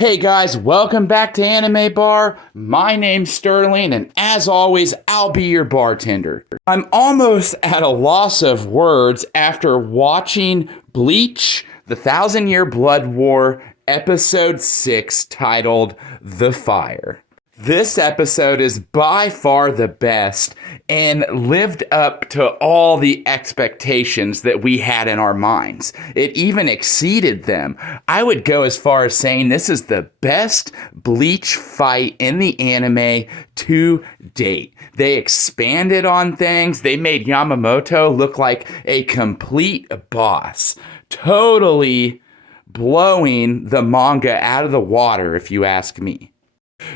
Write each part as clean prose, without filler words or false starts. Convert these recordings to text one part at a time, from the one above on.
Hey guys, welcome back to Anime Bar. My name's Sterling, and as always, I'll be your bartender. I'm almost at a loss of words after watching Bleach, The Thousand Year Blood War, Episode 6, titled The Fire. This episode is by far the best and lived up to all the expectations that we had in our minds. It even exceeded them. I would go as far as saying this is the best Bleach fight in the anime to date. They expanded on things. They made Yamamoto look like a complete boss. Totally blowing the manga out of the water, if you ask me.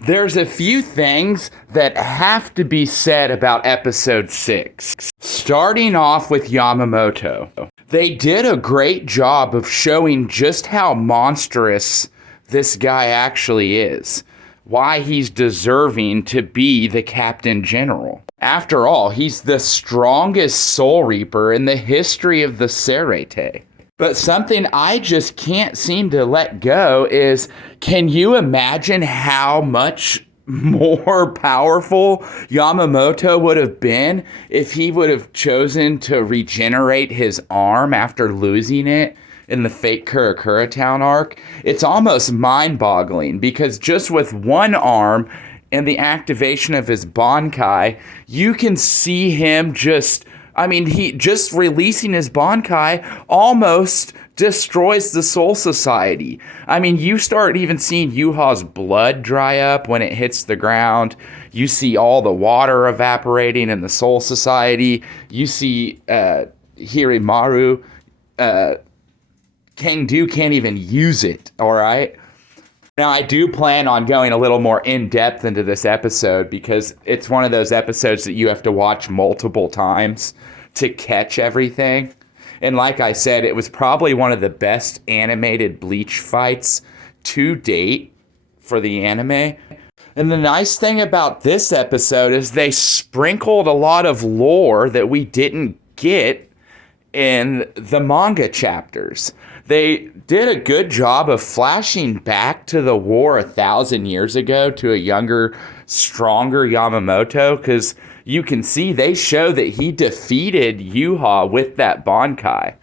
There's a few things that have to be said about episode 6. Starting off with Yamamoto. They did a great job of showing just how monstrous this guy actually is. Why he's deserving to be the Captain General. After all, he's the strongest Soul Reaper in the history of the Serete. But something I just can't seem to let go is, can you imagine how much more powerful Yamamoto would have been if he would have chosen to regenerate his arm after losing it in the fake Kurakura Town arc? It's almost mind-boggling because just with one arm and the activation of his Bankai, you can see him he just releasing his Bankai almost destroys the Soul Society. I mean, you start even seeing Yuha's blood dry up when it hits the ground. You see all the water evaporating in the Soul Society. You see Hirimaru. Kangdu can't even use it, all right? Now, I do plan on going a little more in-depth into this episode because it's one of those episodes that you have to watch multiple times to catch everything. And like I said, it was probably one of the best animated Bleach fights to date for the anime. And the nice thing about this episode is they sprinkled a lot of lore that we didn't get in the manga chapters. They did a good job of flashing back to the war 1,000 years ago to a younger, stronger Yamamoto, because you can see they show that he defeated Yuha with that Bankai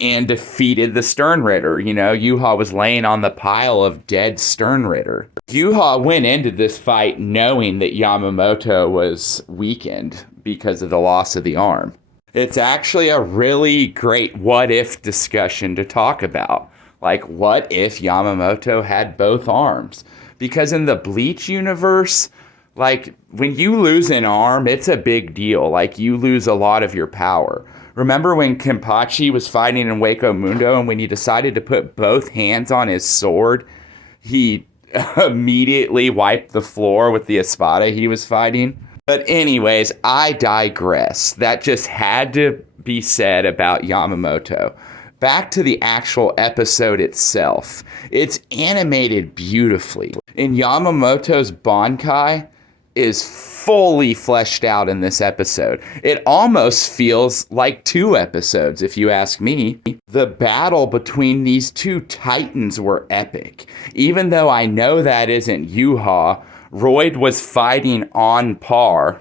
and defeated the Sternritter. You know, Yuha was laying on the pile of dead Sternritter. Yuha went into this fight knowing that Yamamoto was weakened because of the loss of the arm. It's actually a really great what-if discussion to talk about. Like, what if Yamamoto had both arms? Because in the Bleach universe, like, when you lose an arm, it's a big deal. Like, you lose a lot of your power. Remember when Kenpachi was fighting in Wako Mundo, and when he decided to put both hands on his sword, he immediately wiped the floor with the espada he was fighting? But anyways, I digress. That just had to be said about Yamamoto. Back to the actual episode itself. It's animated beautifully. And Yamamoto's Bankai is fully fleshed out in this episode. It almost feels like 2 episodes, if you ask me. The battle between these two titans were epic. Even though I know that isn't Yuha, Royd was fighting on par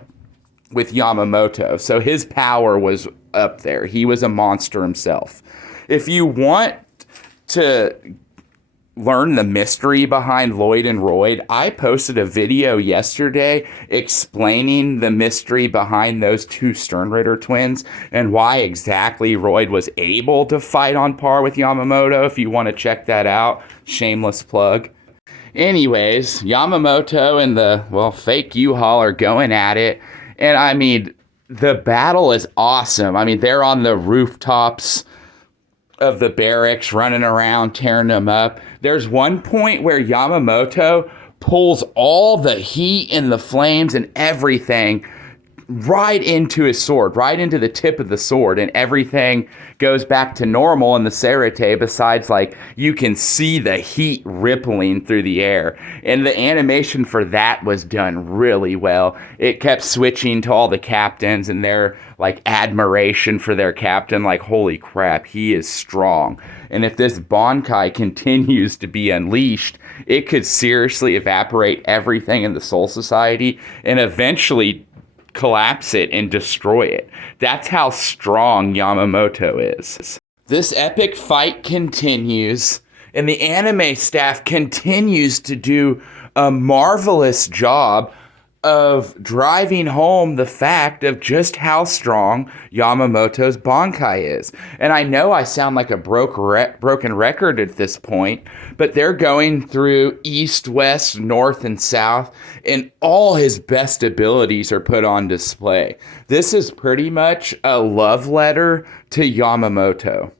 with Yamamoto, so his power was up there. He was a monster himself. If you want to learn the mystery behind Lloyd and Royd, I posted a video yesterday explaining the mystery behind those two Sternritter twins and why exactly Royd was able to fight on par with Yamamoto. If you want to check that out, shameless plug. Anyways, Yamamoto and the, fake Yuha are going at it. And I mean, the battle is awesome. I mean, they're on the rooftops of the barracks running around, tearing them up. There's one point where Yamamoto pulls all the heat and the flames and everything right into his sword, right into the tip of the sword, and everything goes back to normal in the Serite, besides, like, you can see the heat rippling through the air. And the animation for that was done really well. It kept switching to all the captains and their, like, admiration for their captain. Like, holy crap, he is strong. And if this Bankai continues to be unleashed, it could seriously evaporate everything in the Soul Society and eventually collapse it and destroy it. That's how strong Yamamoto is. This epic fight continues, and the anime staff continues to do a marvelous job of driving home the fact of just how strong Yamamoto's Bankai is. And I know I sound like a broken record at this point, but they're going through east, west, north, and south, and all his best abilities are put on display. This is pretty much a love letter to Yamamoto,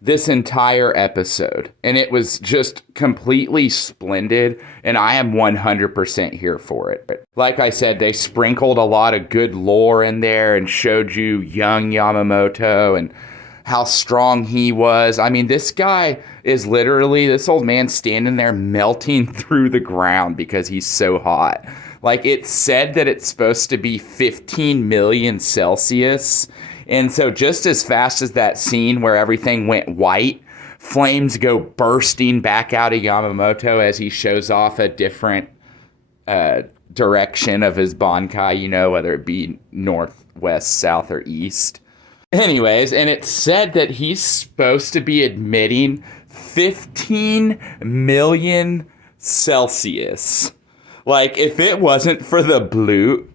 this entire episode, and it was just completely splendid, and I am 100% here for it. Like I said, they sprinkled a lot of good lore in there and showed you young Yamamoto and how strong he was. I mean, this guy is literally, this old man standing there melting through the ground because he's so hot. Like, it's said that it's supposed to be 15 million Celsius. And so just as fast as that scene where everything went white, flames go bursting back out of Yamamoto as he shows off a different direction of his Bankai, you know, whether it be north, west, south, or east. Anyways, and it's said that he's supposed to be emitting 15 million Celsius. Like, if it wasn't for the blue,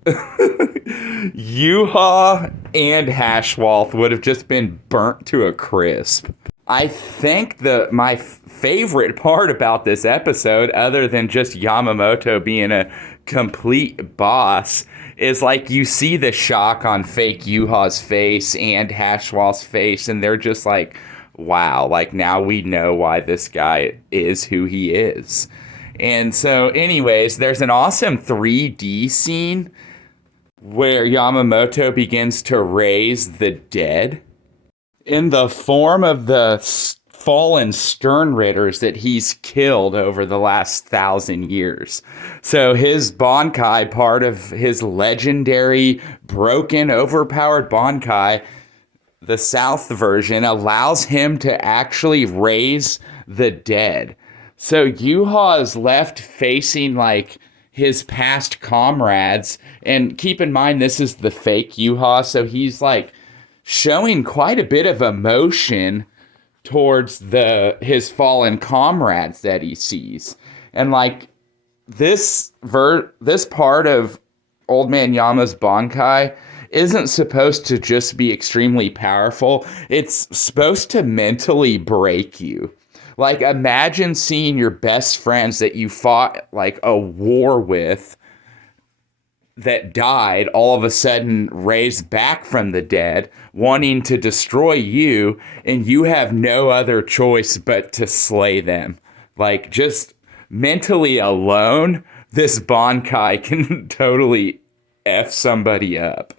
Yuha and Hashwalth would have just been burnt to a crisp. I think my favorite part about this episode, other than just Yamamoto being a complete boss, is, like, you see the shock on fake Yuha's face and Hashwalth's face, and they're just like, wow, like, now we know why this guy is who he is. And so, anyways, there's an awesome 3D scene where Yamamoto begins to raise the dead in the form of the fallen Stern Ritters that he's killed over the last 1,000 years. So his Bankai, part of his legendary, broken, overpowered Bankai, the South version, allows him to actually raise the dead. So Yuha is left facing, like, his past comrades. And keep in mind, this is the fake Yuha, so he's, like, showing quite a bit of emotion towards his fallen comrades that he sees. And, like, this part of Old Man Yama's Bankai isn't supposed to just be extremely powerful. It's supposed to mentally break you. Like, imagine seeing your best friends that you fought, like, a war with that died all of a sudden raised back from the dead, wanting to destroy you, and you have no other choice but to slay them. Like, just mentally alone, this Bankai can totally F somebody up.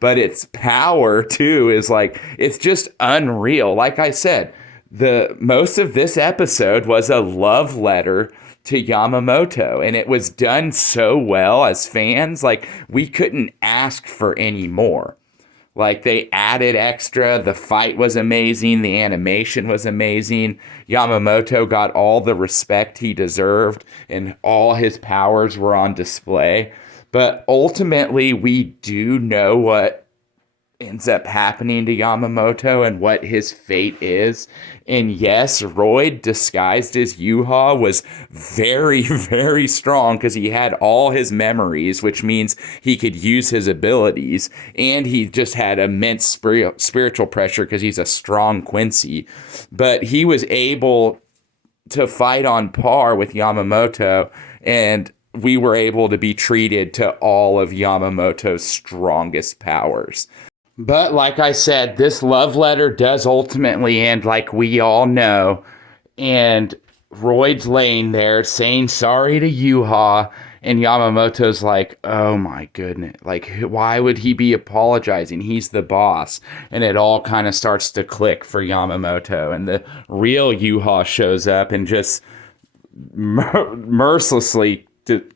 But its power, too, is, like, it's just unreal. Like I said, the most of this episode was a love letter to Yamamoto, and it was done so well as fans. Like, we couldn't ask for any more. Like, they added extra, the fight was amazing, the animation was amazing, Yamamoto got all the respect he deserved, and all his powers were on display. But ultimately, we do know what ends up happening to Yamamoto and what his fate is. And yes, Royd, disguised as Yuha, was very, very strong because he had all his memories, which means he could use his abilities. And he just had immense spiritual pressure because he's a strong Quincy. But he was able to fight on par with Yamamoto, and we were able to be treated to all of Yamamoto's strongest powers. But like I said, this love letter does ultimately end, like we all know. And Royd's laying there saying sorry to Yuha. And Yamamoto's like, oh my goodness, like, why would he be apologizing? He's the boss. And it all kind of starts to click for Yamamoto. And the real Yuha shows up and just mercilessly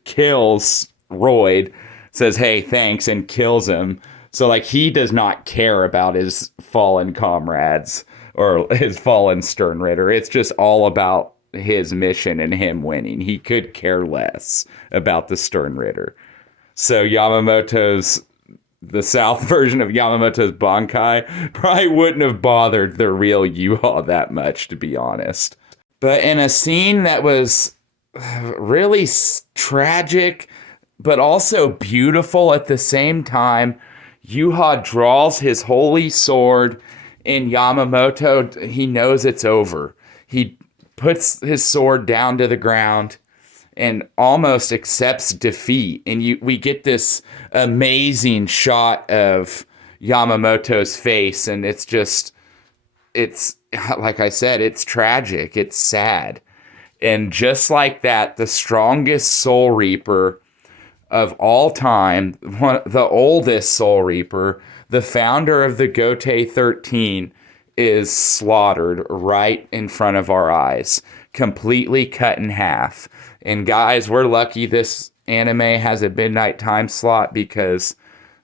kills Royd, says, hey, thanks, and kills him. So, like, he does not care about his fallen comrades or his fallen Sternritter. It's just all about his mission and him winning. He could care less about the Sternritter. So the South version of Yamamoto's Bankai probably wouldn't have bothered the real Yuha that much, to be honest. But in a scene that was really tragic, but also beautiful at the same time, Yuha draws his holy sword, and Yamamoto, he knows it's over. He puts his sword down to the ground and almost accepts defeat. And we get this amazing shot of Yamamoto's face, and it's like I said, it's tragic, it's sad. And just like that, the strongest Soul Reaper of all time, the oldest Soul Reaper, the founder of the Gotei 13, is slaughtered right in front of our eyes, completely cut in half. And guys, we're lucky this anime has a midnight time slot because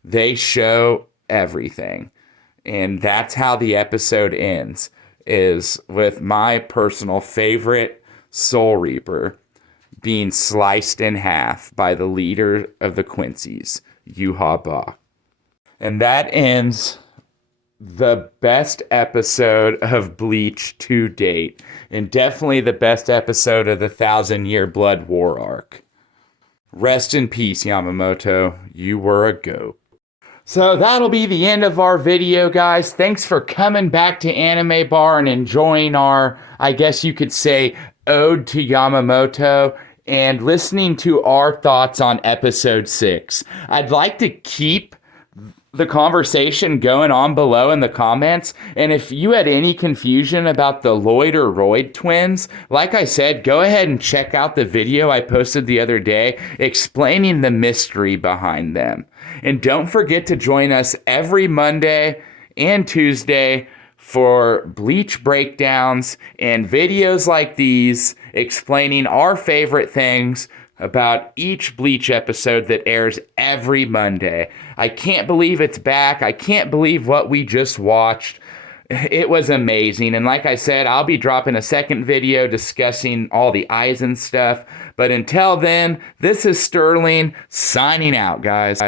they show everything. And that's how the episode ends, is with my personal favorite Soul Reaper being sliced in half by the leader of the Quincy's, Yuha Ba. And that ends the best episode of Bleach to date, and definitely the best episode of the 1,000-Year Blood War arc. Rest in peace, Yamamoto. You were a goat. So that'll be the end of our video, guys. Thanks for coming back to Anime Bar and enjoying our, I guess you could say, ode to Yamamoto and listening to our thoughts on episode 6. I'd like to keep the conversation going on below in the comments, and if you had any confusion about the Lloyd or Royd twins, like I said, go ahead and check out the video I posted the other day explaining the mystery behind them. And don't forget to join us every Monday and Tuesday for Bleach breakdowns and videos like these explaining our favorite things about each Bleach episode that airs every Monday. I can't believe it's back. I can't believe what we just watched. It was amazing. And like I said, I'll be dropping a second video discussing all the eyes and stuff. But until then, this is Sterling signing out, guys.